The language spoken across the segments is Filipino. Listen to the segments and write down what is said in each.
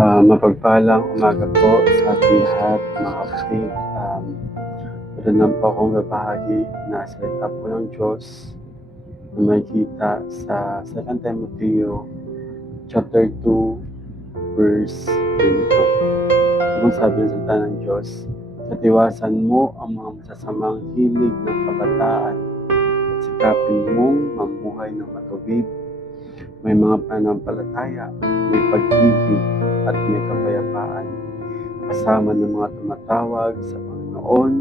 Mapagpalang umaga po sa ating lahat, mga kapatid. Um, meron lang po akong babahagi na salita po ng Diyos na may kita sa 2 Timoteo chapter 2 verse 22. Kung sabi ng salita ng Diyos, Katiwasan mo ang mga masasamang hilig ng kabataan at sikapin mong mamuhay ng matuwid may mga pananampalataya, may pag-ibig at may kapayapaan kasama ng mga tumatawag sa Panginoon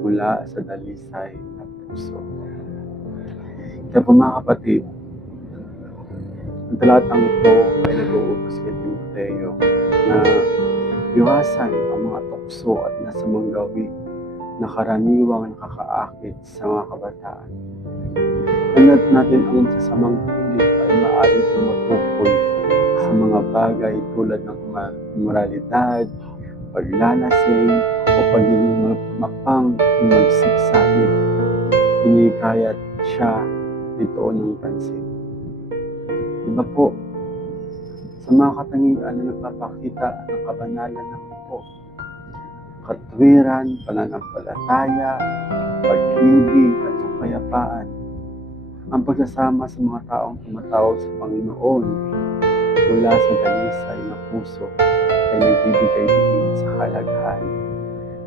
mula sa dalisay na puso. Kaya po mga kapatid, ang talatang ito ay nag-uutos kay Timoteo na iwasan ang mga tukso at nasamang gawi na karaniwang nakakaakit sa mga kabataan. Alat natin ang sasamang ay maaaring tumutukoy sa mga bagay tulad ng moralidad, paglalasing, o pagiging mapang magsiksalik. Hinikayat siya dito ng pansin. Iba po, sa mga katangian na nagpapakita ng kabanalan ng po, katwiran, pananampalataya, pag-ibig at kapayapaan, ang pagsasama sa mga taong tumatawag sa Panginoon mula sa dalisay na puso ay nagbibigay din sa kalagahan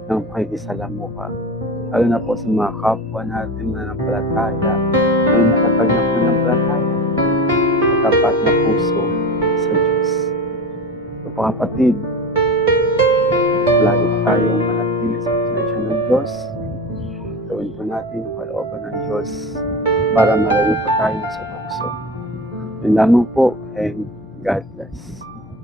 ng pakikisalamuha. Lalo na po sa mga kapwa natin na nampalataya, na matatag na pananampalataya, tapat na puso sa Diyos. So, kapatid, lagi tayong manatili sa presensya ng Diyos. Gawin po natin ang kalooban ng Diyos para malayo po tayo sa tukso. Yun lamang po and God bless.